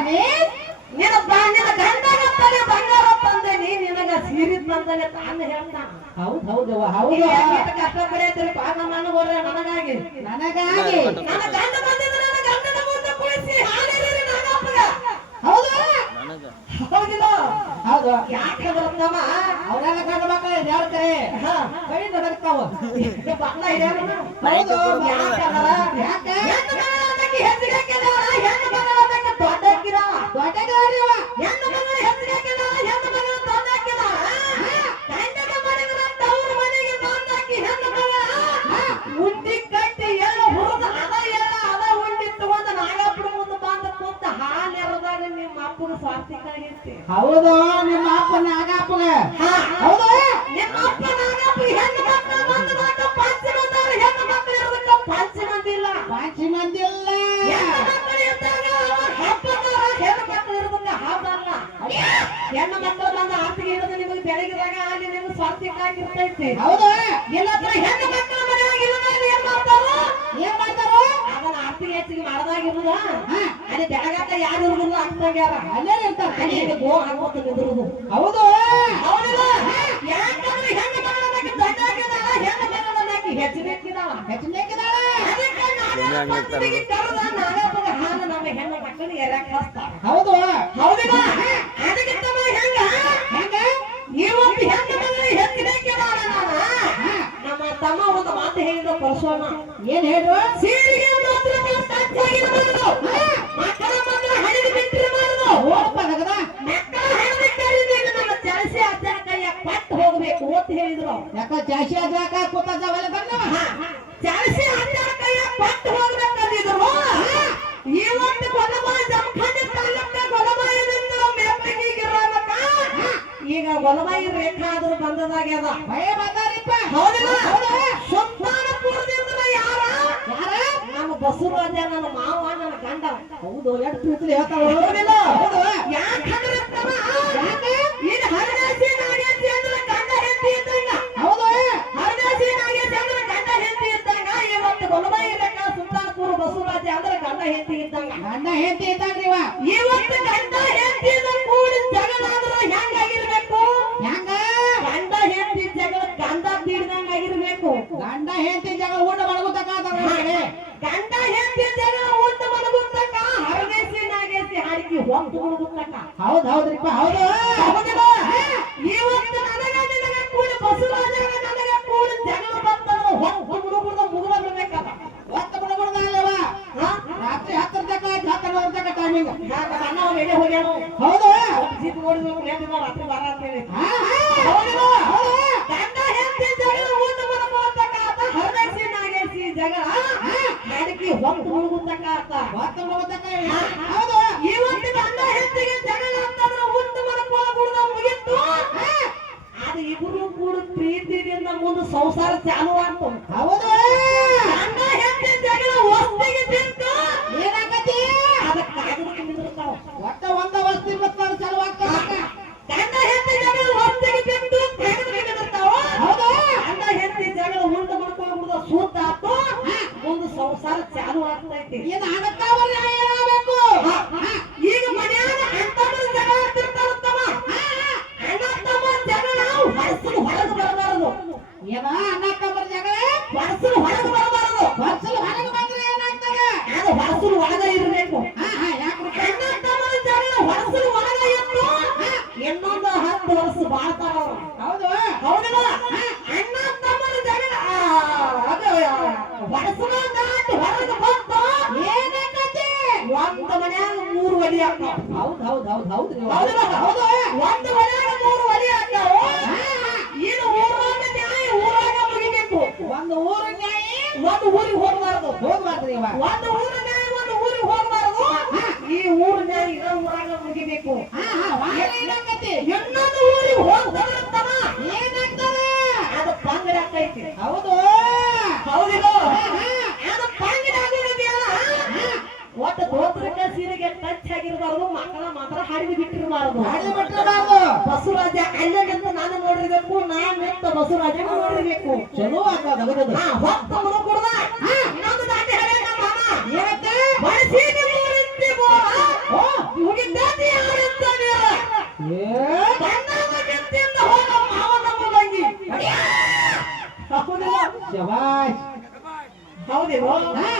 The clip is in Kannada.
ನಿನ್ನ ಗಂಡನ ತಲೆ ಬಂಗಾರ ತಂದೇನಿ ನಿನಗ ಸೀರೆ ತಂದನೆ ತಾನು ಹೇಳ್ತಾನ. ಹೌದು ಕಷ್ಟ ಪಡೆಯತ್ರಿ ಪಾಪ ನನಗೋರ ನನಗಾಗಿ ನನ್ನ ಗಂಡ ಬಂದಿದ್ದ ನನ್ನ ಗಂಡನ ಮುಂದೆ ಕುಳಿಸಿ ಹಾಲಿರಿ ನಾಗಪ್ಪಗ. ಹೌದು ಹೌದಿಲ್ಲ? ಹೌದು. ಯಾಕಂದ್ರ ತಮ್ಮ ಅವರೆಲ್ಲ ಗಂಡ ಮಕ್ಕಳು ಯಾರ ಕರೆ ಕೈ ನಡಕ್ತಾವ ಬಾಳ ಹಿರಿಯರನ. ಹೌದು. ಯಾಕಂದ್ರ ಯಾಕೆ ಹೆಣ್ಣು ಮಗಳ ಅದಕ್ಕೆ ಹೆಚ್ಚಿಗೆ ಹಾಕಿದಾಳ, ಹೆಣ್ಣು ಮಗಳ ಅದಕ್ಕೆ ದೊಡ್ಡ ಹಾಕಿದಾಳ. ಹೆಣ್ಣು ಮಗಳ ಹೆಚ್ಚಿಗೆ ಹಾಕಿದಾಳ, ಹೆಣ್ಣು ಮಗಳ ದೊಡ್ಡ ಹಾಕಿದಾಳ. ಗಂಡನ ಮಾಡಿದ್ರ ತವ್ರ ಮನೆಗೆ ಬಂದಾಕಿ ಹೆಣ್ಣು ಮಗಳ ಉಂಡಿ ಕಟ್ಟಿ ಎಲ್ಲ ಹುರಿದ ಅದ ಉಂಡಿ ತಗೊಂಡು ನಾಗಪ್ಪನ ಮುಂದೆ ಬಂದ ಕೂತ ಹಾಲು ಎರೆದಾಗ ನಿಮ್ಮ ಅಪ್ಪನ ಸ್ವಾರ್ಥಿಕಾಗಿರ್ತಿ. ಹೌದು. ನಿಮ್ಮ ಅಪ್ಪ ನಾಗಪ್ಪಗ ಹೌದು. ನಿಮ್ಮ ಅಪ್ಪ ನಾಗಪ್ಪ ಹೆಣ್ಣು ಮಕ್ಕಳು ಬಂದಾಗ ಪಂಚಿ ಬಂದವರು ಹೆಣ್ಣು ಮಕ್ಕಳು ಇರೋದಕ್ಕ ಪಂಚಿ ಮಂದಿ ಇಲ್ಲ. ಪಾಂಚಿ ಮಂದಿ ಇಲ್ಲ. ಹೆಣ್ಣು ಮಕ್ಕಳು ಇದ್ದಾಗ ಹಬ್ಬದವರ ಹೆಣ್ಣು ಮಕ್ಕಳು ಇರೋದಕ್ಕ ಹಬ್ಬ ಅಲ್ಲ. ಹೆಣ್ಣು ಮಕ್ಕಳು ಬಂದ ಆರ್ತಿಗೆ ಹಿಡಿದು ನಿಮಗೆ ಬೆಳಗಿದಾಗ ಅಲ್ಲಿ ನಿಮ್ಗೆ ಸ್ವಾರ್ಥಿಕಾಗಿರ್ತೈತಿ. ಹೌದು. ಇಲ್ಲಂದ್ರೆ ಹೆಣ್ಣು ಮಕ್ಕಳ ಮನೆಯಾಗ ಇಲ್ಲದಾಗ ಏನ್ ಮಾಡ್ತಾರೋ ಅದನ್ನ ಆರ್ತಿಗೆ ಹೆಚ್ಚಿಗೆ ಮಾಡದಾಗಿರುದ ಅಲ್ಲಿ ಬೆಳಗಾಟ ಯಾರು ಇರುದಿಲ್ಲ ಅಂತಂಗ್ಯಾರ ಅಲ್ಲೇ ಇರ್ತಾರೆ. ಅಲ್ಲಿ ಗೋ ಹಾಕೋತ ನಿಂದಿರುದು. ಹೌದು. ಹೌದಿಲ್ಲ? ಯಾಕಂದ್ರೆ ಹೆಣ್ಣು ಮಗಳನ್ನ ದೊಡ್ಡ ಹಾಕಿದಾಳ, ಹೆಣ್ಣು ಮಗಳನ್ನ ಹೆಚ್ಚಿಗೆಕ್ಕಿದಾಳ. ಅದಕ್ಕೆ ನಾಗಪ್ಪನಿಗೆ ಕರೆದ ನಾಗಪ್ಪಗ ಹಾಲು ನಮ್ಮ ಹೆಣ್ಣು ಮಕ್ಕಳಿಗೆ ಎರ್ಯಾಕ ಹಚ್ತಾರ. ಹೌದು. ಹೌದಿಲ್ಲ? ಅದಕ್ಕೆ ತಮ್ಮ ಹೆಂಗ ಇವತ್ತು ಹೆಣ್ಣು ಮಗಳಿಗೆ ಹೆಚ್ಚಿಗೆಕ್ಕಿದಾಳ. ನಮ್ಮ ತಮ್ಮ ಒಂದು ಮಾತು ಹೇಳಿದ ಪರಶೋಣ. ಏನ್ ಹೇಳು? ಸೀರೆಗೆ ಮಾತ್ರ ಟಚ್ಚಾಗಿರಬಾರದು, ಮಕ್ಕಳ ಮಾತ್ರ ಹಣಿದು ಬಿಟ್ಟರೆ ಮಾಡುದು. ಓಡಪ್ಪ ನಗದ ಮಕ್ಕಳ ಹಣಿದಿದ್ದರಿಂದ ನಮ್ಮ ಚಲಸಿ ಅಜ್ಜನ ಕೈಯ ಪಟ್ಟು ಹೋಗ್ಬೇಕು ಅಂತ ಹೇಳಿದ್ರು. ಯಾಕ ಜಾಸ್ತಿ ಆದ್ರಾಕ ಕೂತಾವಲ್ಲ ಬನ್ನ ಚಲಸಿ ಅಜ್ಜನ ಕೈಯ ಪಟ್ಟು ಹೋಗ್ಬೇಕಂದಿದ್ರು. ಇವತ್ತು ಗೊಲಮಾಯಿ ಜಮಖಂಡಿ ತಾಲೂಕ ಗೊಲಮಾಯಿದಿಂದ ಮೆತ್ತಗಿಗಿರೋದಕ್ಕ ಈಗ ಗೊಲಮಾಯಿ ರೇಖಾ ಆದ್ರೂ ಬಂದದಾಗ್ಯದ. ಭಯ ಬಂದಾರಿಪ್ಪ. ಹೌದಿಲ್ಲ? ಸುಲ್ತಾನಪುರದಿಂದ ಯಾರ ನಮ್ಮ ಬಸವರಾಜ ನನ್ನ ಮಾವ ನನ್ನ ಗಂಡ. ಹೌದು. ಎಷ್ಟು ಪ್ರೀತಿ ಹೇಳ್ತಾವ. ಹೌದಿಲ್ಲ? ಹೌದು. ಯಾಕಂದ್ರೆ ಇದು ಹರದೇಶಿ ನಾಗೇಶಿ ಅಂದ್ರೆ ಗಂಡ ಹೆಂಡತಿ ಇದ್ದಂಗ. ಹೌದು. ಹರದೇಶಿ ನಾಗೇಶಿ ಅಂದ್ರೆ ಗಂಡ ಹೆಂಡತಿ ಇದ್ದಂಗ. ಇವತ್ತು ಗೊಲಮಾಯಿ ರೇಖಾ ಸುಲ್ತಾನಪುರ ಬಸವರಾಜ ಅಂದ್ರೆ ಗಂಡ ಹೆಂಡತಿ ಇದ್ದಂಗ. ಗಂಡ ಹೆಂಡತಿ ಇದ್ದಾನ್ರಿ ಇವ. ಇವತ್ತು ಗಂಡ ಹೆಂಡತಿ ಕೂಡಿ ಜಗಳ ಆದ್ರೆ ಹೆಂಗಾಗಿರ್ಬೇಕು? ಹೆಂಗ? ಗಂಡ ಹೆಂಡತಿ ಜಗಳ ಗಂಧ ತೀಡ್ದಂಗ ಆಗಿರ್ಬೇಕು. ಗಂಡ ಹೆಂಡತಿ ಜಾಗ ಊಟ ಮಾಡ್ಕೊತಕ್ಕಾದ ಗಂಡ ಹೆಂಡತಿ ಜಗಳ ಊಟ ಮಲಗುತ್ತಕ್ಕ ಹರದೇಶಿ ನಾಗೇಶಿ ಹಾಡಿಕೆ ಹೊತ್ತು ಮಲಗುತ್ತಕ್ಕ. ಹೌದ್ ಹೌದ್ರಿಪ್ಪ. ಹೌದು. ಹೌದಿಲ್ಲ? ಇವತ್ತು ನನಗ ಕೂಡಿ ಬಸವರಾಜ ನನಗ ಕೂಡಿ ಜಗಳ ಬಂತಂದ್ರೆ ಹೊತ್ತು ಮುಡುಗುಡ್ದ ಮುಗಿದ ಬಿಡ್ಬೇಕಲ್ಲ. ಒತ್ತ ಬಿಡಬಾರ್ದಲ್ಲವ. ರಾತ್ರಿ 10 ತನಕ 10 ತನಕ ಟೈಮಿಂಗ್. ಅಣ್ಣ ಅವ್ನು ಎಡೆ ಹೋಗ್ಯಾನು. ಹೌದು. ಜೀಪ್ ನೋಡಿದ್ರು ನೇತಿದ ರಾತ್ರಿ ಬಾರ ಅಂತ ಹೇಳಿ. ಹಾ ಹಾ. ಹೌದಿಲ್ಲ? ಹೌದು. ಗಂಡ ಹೆಂಡತಿ ಜಗಳ ಊಟ ಮಲಗುತ್ತಕ್ಕ ಹರದೇಶಿ ನಾಗೇಶಿ ಜಗಳ ಹಾಡಿಕೆ ಹೊತ್ತು ಮುಳುಗುತ್ತಕ್ಕ ಆತ. ಒತ್ತ ಬಿಡತಕ್ಕ. ಹೌದು. ಇವತ್ತು ಗಂಡ ಹೆಂಡತಿಗೆ ಜಗಳ ಅಂತಂದ್ರೆ ಊಟ ಮಾಡ್ಕೊಳ್ಳ ಮುಗಿತ್ತು. ಅದು ಇಬ್ರು ಕೂಡ ಪ್ರೀತಿಯಿಂದ ಮುಂದೆ ಸಂಸಾರ ಚಾಲು ಆಯ್ತು. ಹೌದು. ಗಂಡ ಹೆಂಡತಿ ಜಗಳ ವಸ್ತಿಗೆ ಬಿಟ್ಟು ಏನಾಗತಿ? ಅದಕ್ಕೆ ಕಾಗದಕ್ಕೆ ನಿಂದಿರ್ತಾವ. ಒಟ್ಟ ಒಂದ ವಸ್ತಿ ಬರ್ತಾರ ಚಲೋ ಆಗ್ತಾರ. ಗಂಡ ಹೆಂಡತಿ ಜಗಳ ವಸ್ತಿಗೆ ಬಿಟ್ಟು ಕಾಗದಕ್ಕೆ ನಿಂದಿರ್ತಾವ. ಹೌದು. ಗಂಡ ಹೆಂಡತಿ ಜಗಳ ಉಂಟು ಮಾಡ್ಕೊಳ್ಳ ಸೂತ ಆತು. ಮುಂದೆ ಸಂಸಾರ ಚಾಲು ಆಗ್ತೈತಿ. ಏನ್ ಆಗತ್ತಾವಲ್ಲ ಏನಾಗಬೇಕು? ಈಗ ಮನ್ಯಾಗ ಅಂತಂದ್ರೆ ಜಗಳ ಆಗ್ತಿರ್ತಾರತ್ತಮ್ಮ. ಅಣ್ಣ ತಮ್ಮ ಜಗಳ ಹೊರಸಲು ಹೊರಗೆ ಬರಬಾರದು. ಏನ ಅಣ್ಣ ತಮ್ಮರ ಜಗಳ ಹೊರಸಲು ಹೊರಗೆ ಬರಬಾರದು. ವರ್ಷಲು ಹೊರಗೆ ಬಂದ್ರೆ ಏನಾಗ್ತದೆ? ಅದು ಹೊರಸಲು ಒಳಗ ಇರಬೇಕು. ಯಾಕ್ರಿ? ಅಣ್ಣ ತಮ್ಮರ ಜಗಳ ಹೊರಸಲು ಒಳಗ ಇತ್ತು ಇನ್ನೊಂದು 10 ವರ್ಷ ಬಾಳ್ತಾರ ಅವ್ರು. ಹೌದು. ಹೌದಿಲ್ಲ? ಅಣ್ಣ ತಮ್ಮರ ಜಗಳ ಅದು ಹೊರಸಲು ದಾಟಿ ಹೊರಗೆ ಬಂತು ಏನಾಗತ್ತೆ? ಒಂದು ಮನ್ಯಾಗ 3 ಒಲಿ ಆಗ್ತಾವ. ಹೌದ್ ಹೌದ್ ಹೌದ್ ಹೌದ್ರಿ. ಹೌದಿಲ್ಲ? ಹೌದು. ಒಂದು ಮನ್ಯಾಗ 3 ಒಲಿ ಆಗ್ತಾವ. ಇದು ಊರಾಗ ನ್ಯಾಯ ಊರಾಗ ಮುಗಿಬೇಕು. ಒಂದು ಊರ ನ್ಯಾಯ ಒಂದು ಊರಿಗೆ ಹೋಗಬಾರದು. ಹೋಗ್ಬಾರ್ದ್ರಿ ಇವ. ಒಂದು ಊರ ನ್ಯಾಯ ಒಂದು ಊರಿಗೆ ಹೋಗಬಾರದು. ಈ ಊರ ನ್ಯಾಯ ಇರೋ ಊರಾಗ ಮುಗಿಬೇಕು. ಏನಾಗತ್ತೆ? ಇನ್ನೊಂದು ಊರಿಗೆ ಹೋಗ್ತಾನ ಏನಾಗ್ತದೆ? ಅದು ಪಂಗಡ ಆಗ್ತೈತಿ. ಹೌದು. ಹೌದಿಲ್ಲ? ಅದು ಪಂಗಡ ಆಗೋದಿದೆಯಲ್ಲ ಒಟ್ಟು ದೋತ್ರಕ್ಕೆ ಸೀರೆಗೆ ಟಚ್ ಆಗಿರಬಾರ್ದು. ಮಕ್ಕಳ ಮಾತ್ರ ಹಾಡಿಗೆ ಬಿಟ್ಟಿರಬಾರದು. ಹಾಡಿ ಬಿಟ್ಟಿರಬಾರ್ದು. ಬಸವರಾಜ ಅಲ್ಲಂತ ನಾನು ನೋಡಿರ್ಬೇಕು. ನಾನು ಬಸವರಾಜ ನೋಡಿರ್ಬೇಕು. ಚಲೋ ಆಗ್ತದ. ಹೊತ್ತ ಮುಡುಕುಡ್ದ ಇನ್ನೊಂದು ದಾಟಿ ಹೇಳ ನಮ್ಮ ಮಾಮ ಏನಂತೆ? ಬಳಸಿ ಬೋರ ಏ ಬಂದವಗಿಂತಿಂದ ಹೋದ ಮಾವನ ಮುದಂಗಿ ಶಬಾಷ್ ಹೌದೇನೋ ಹಾ